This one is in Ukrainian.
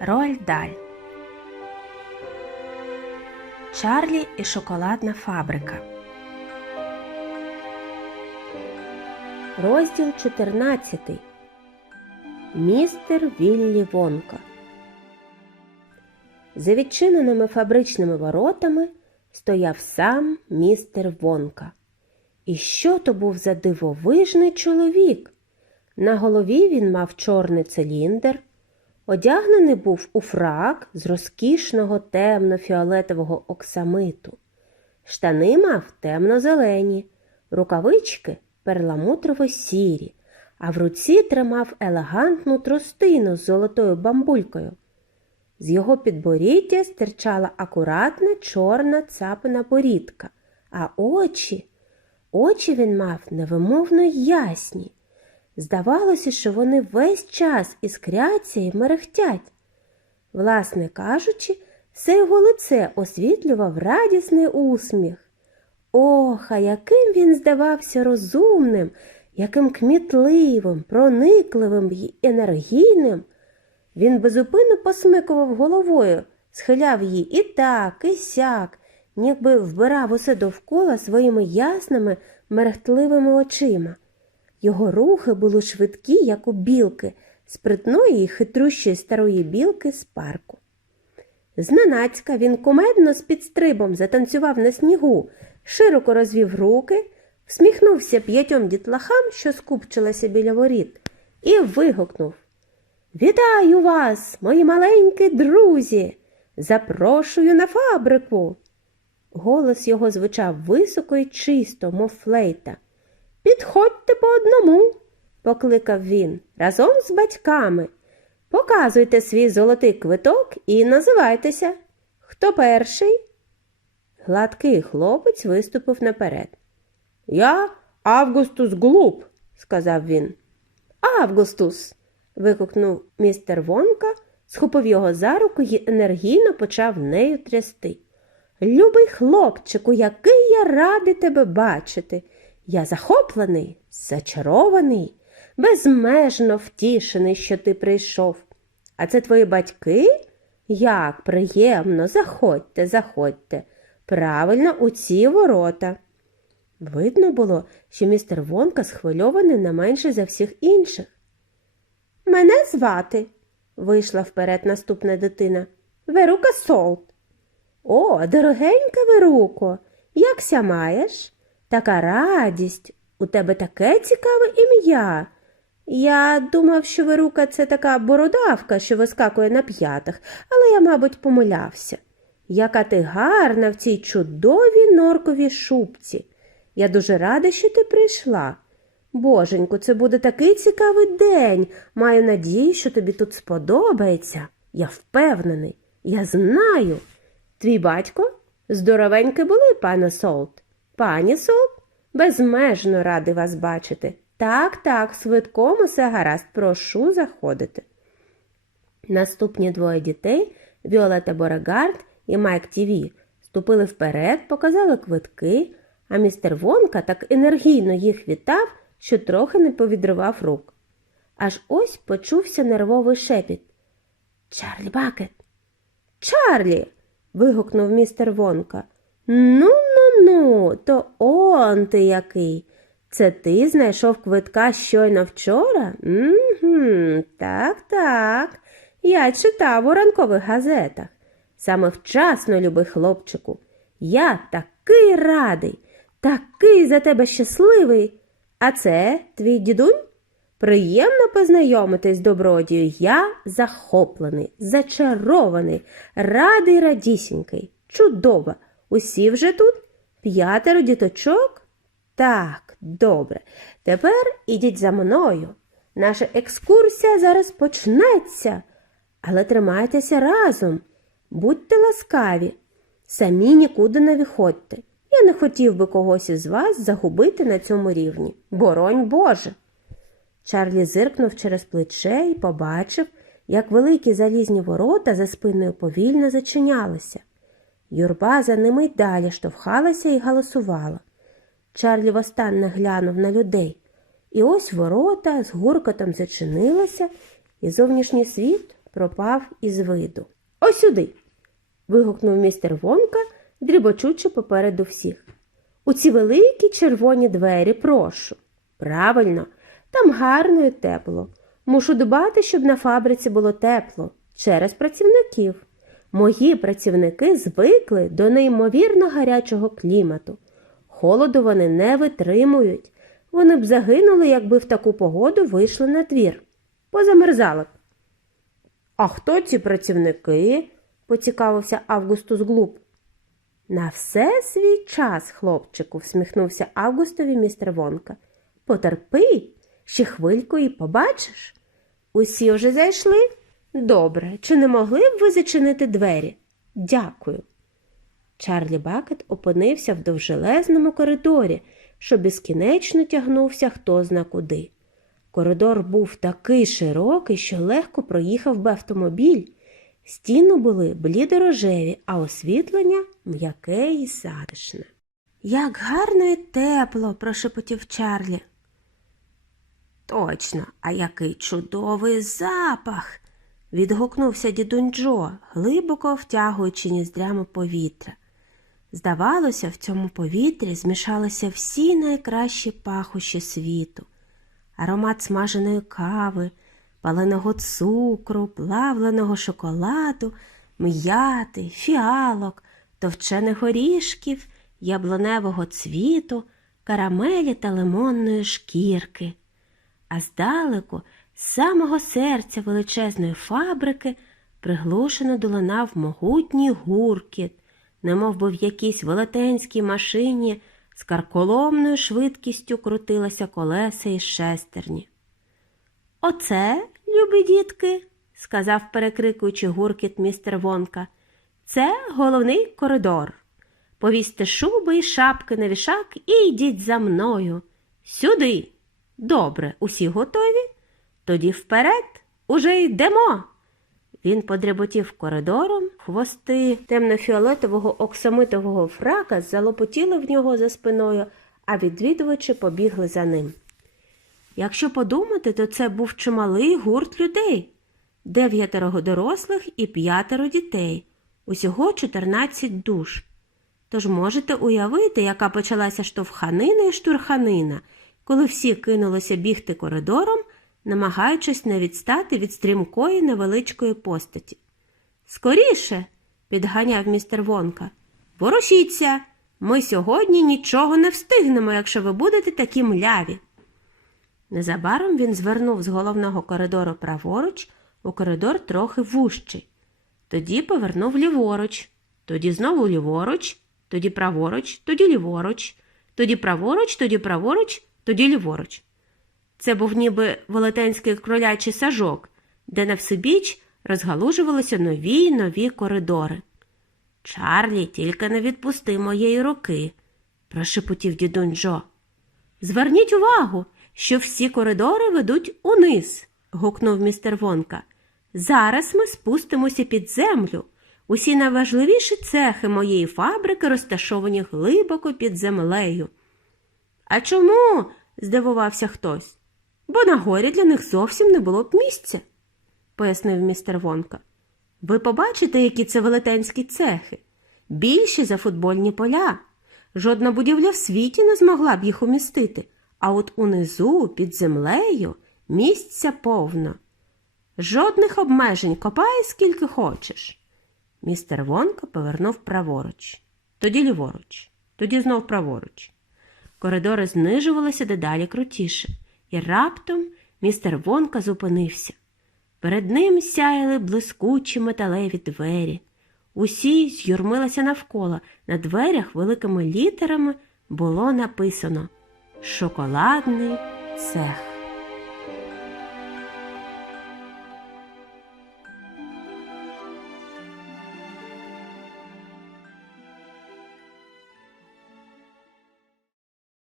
Роальд Даль. Чарлі і шоколадна фабрика. Розділ 14. Містер Віллі Вонка. За відчиненими фабричними воротами стояв сам містер Вонка. І що то був за дивовижний чоловік? На голові він мав чорний циліндр, одягнений був у фрак з розкішного темно-фіолетового оксамиту. Штани мав темно-зелені, рукавички перламутрово сірі, а в руці тримав елегантну тростину з золотою бамбулькою. З його підборіддя стирчала акуратна чорна цапина борідка, а очі, очі він мав невимовно ясні. Здавалося, що вони весь час іскряться і мерехтять. Власне кажучи, все його лице освітлював радісний усміх. Ох, а яким він здавався розумним, яким кмітливим, проникливим і енергійним. Він безупинно посмикував головою, схиляв її і так, і сяк, ніби вбирав усе довкола своїми ясними, мерехтливими очима. Його рухи були швидкі, як у білки, спритної і хитрющої старої білки з парку. Зненацька він кумедно з підстрибом затанцював на снігу, широко розвів руки, всміхнувся п'ятьом дітлахам, що скупчилися біля воріт, і вигукнув Вітаю вас, мої маленькі друзі! Запрошую на фабрику. Голос його звучав високо і чисто, мов флейта. Підходьте по одному, покликав він, разом з батьками. Показуйте свій золотий квиток і називайтеся. Хто перший? Гладкий хлопець виступив наперед. Я Августус Глуп, сказав він. Августус. вигукнув містер Вонка, схопив його за руку і енергійно почав нею трясти. Любий хлопчику, який я радий тебе бачити. Я захоплений, зачарований, безмежно втішений, що ти прийшов. А це твої батьки? Як приємно, заходьте, заходьте. Правильно, у ці ворота. Видно було, що містер Вонка схвильований не менше за всіх інших. Мене звати, вийшла вперед наступна дитина. Верука Солт. О, дорогенька Веруко, якся маєш? Така радість, у тебе таке цікаве ім'я. Я думав, що Верука це така бородавка, що вискакує на п'ятах, але я, мабуть, помилявся. Яка ти гарна в цій чудовій норковій шубці. Я дуже рада, що ти прийшла. Боженьку, це буде такий цікавий день. Маю надію, що тобі тут сподобається. Я впевнений, я знаю. Твій батько? Здоровенькі були, пане Солт. Пані Солт, безмежно радий вас бачити. Так, так, свитком усе гаразд, прошу заходити. Наступні двоє дітей, Віолета Борегард і Майк Тіві, ступили вперед, показали квитки, а містер Вонка так енергійно їх вітав, що трохи не повідривав рук. Аж ось почувся нервовий шепіт. Чарлі Бакет. Чарлі. вигукнув містер Вонка. Ну, ну, то он ти який. Це ти знайшов квитка щойно вчора? Угу, так, так. Я читав у ранкових газетах. Саме вчасно, любий хлопчику. Я такий радий, такий за тебе щасливий. А це твій дідунь? Приємно познайомитись, добродію. Я захоплений, зачарований, радий радісінький. Чудово. Усі вже тут? П'ятеро діточок? Так, добре. Тепер ідіть за мною. Наша екскурсія зараз почнеться. Але тримайтеся разом, будьте ласкаві, самі нікуди не виходьте. Я не хотів би когось із вас загубити на цьому рівні. Боронь Боже. Чарлі зиркнув через плече і побачив, як великі залізні ворота за спиною повільно зачинялися. Юрба за ними й далі штовхалася і галасувала. Чарлі востаннє глянув на людей, і ось ворота з гуркотом зачинилися, і зовнішній світ пропав із виду. Ось сюди. вигукнув містер Вонка, дріботчучи попереду всіх. У ці великі червоні двері прошу. Правильно, там гарно і тепло. Мушу дбати, щоб на фабриці було тепло через працівників. Мої працівники звикли до неймовірно гарячого клімату. Холоду вони не витримують. Вони б загинули, якби в таку погоду вийшли на двір. Позамерзали. б. А хто ці працівники? поцікавився Августус Глуб. На все свій час, хлопчику, всміхнувся Августові містер Вонка. Потерпи, ще хвильку і побачиш. Усі вже зайшли? Добре, чи не могли б ви зачинити двері? Дякую. Чарлі Бакет опинився в довжелезному коридорі, що безкінечно тягнувся хто зна куди. Коридор був такий широкий, що легко проїхав би автомобіль. Стіни були блідорожеві, а освітлення м'яке і затишне. Як гарно і тепло, прошепотів Чарлі. Точно, а який чудовий запах. Відгукнувся дідунь Джо, глибоко втягуючи ніздрями повітря. Здавалося, в цьому повітрі змішалися всі найкращі пахощі світу, аромат смаженої кави, паленого цукру, плавленого шоколаду, м'яти, фіалок, товчених горішків, яблуневого цвіту, карамелі та лимонної шкірки. А здалеку, з самого серця величезної фабрики, приглушено долинав могутній гуркіт, немов би в якійсь велетенській машині з карколомною швидкістю крутилася колеса і шестерні. Оце, любі дітки, сказав, перекрикуючи гуркіт містер Вонка, це головний коридор. Повісьте шуби і шапки на вішак і йдіть за мною. Сюди. Добре, усі готові? Тоді вперед уже йдемо. Він подряботів коридором, хвости темно-фіолетового оксамитового фрака залопотіли в нього за спиною, а відвідувачі побігли за ним. Якщо подумати, то це був чималий гурт людей дев'ятеро дорослих і п'ятеро дітей, усього 14 душ. Тож можете уявити, яка почалася штовханина і штурханина, коли всі кинулися бігти коридором, намагаючись не відстати від стрімкої невеличкої постаті. Скоріше, підганяв містер Вонка, ворушіться, ми сьогодні нічого не встигнемо, якщо ви будете такі мляві. Незабаром він звернув з головного коридору праворуч у коридор трохи вужчий. Тоді повернув ліворуч, тоді знову ліворуч, тоді праворуч, тоді ліворуч, тоді праворуч, тоді праворуч, тоді ліворуч. Це був ніби велетенський кролячий сажок, де на всебіч розгалужувалися нові й нові коридори. Чарлі, тільки не відпусти моєї руки, прошепотів дідунь Джо. Зверніть увагу, що всі коридори ведуть униз, гукнув містер Вонка. Зараз ми спустимося під землю. Усі найважливіші цехи моєї фабрики розташовані глибоко під землею. А чому? здивувався хтось. Бо на горі для них зовсім не було б місця, пояснив містер Вонка. Ви побачите, які це велетенські цехи, більші за футбольні поля. Жодна будівля в світі не змогла б їх умістити, а от унизу, під землею, місця повно. Жодних обмежень копай скільки хочеш. Містер Вонка повернув праворуч, тоді ліворуч, тоді знов праворуч. Коридори знижувалися дедалі крутіше, і раптом містер Вонка зупинився. Перед ним сяяли блискучі металеві двері. Усі з'юрмилися навколо. На дверях великими літерами було написано Шоколадний цех.